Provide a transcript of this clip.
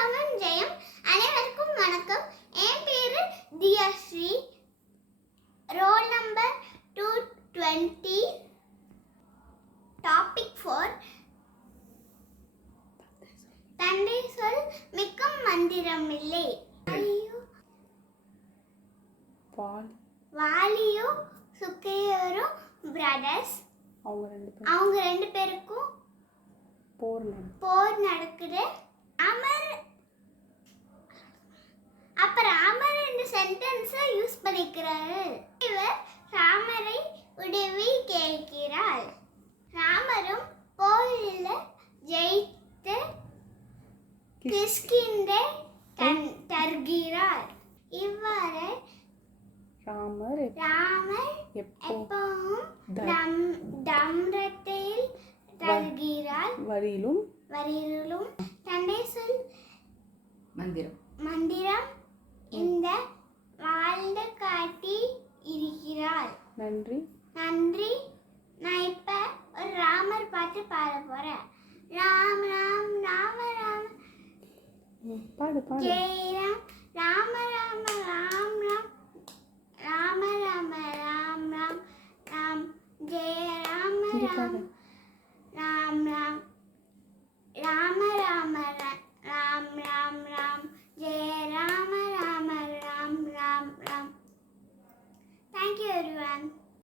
ஸ்ரீராமன் ஜெயம். அனைவருக்கும் வணக்கம். என் பேரு Diyasri roll number two twenty. Topic four. தந்தை சொல் மிக்கும் மந்திரமில்லை ஐயோ பால். வாலியும் சுக்கையோரும் பிரதர்ஸ் அவங்க ரெண்டு பேருக்கும் போர் போர் நடக்குது அமர் அப்ப ராமர் இந்த சென்டென்ஸை யூஸ் பண்ணிக்கிறாரு. இவர் ராமரை உதவி கேட்கிறாள் ராமரும் போரில் ஜெயித்து கிஷ்கிந்தை தன் தருகிறார். இவ்வாறு ராமர் ராமர் எப்போ எப்பவும் தம் தம்ரத்தில் தருகிறார். வரியிலும் வரியிலும் தந்தை சொல் மந்திரம். மந்திரம் இந்த நன்றி. நன்றி. நான் இப்ப ஒரு ராமர் பாட்டு பாட போறேன். ராம் ராம் ராம ராம. பாடு பாடு. ஜெய் ராம் ராம ராம ராம். ராம் ராம ராம ராம் ராம். ராம் ஜெய ராம ராம் ராம் ராம். ராம everyone.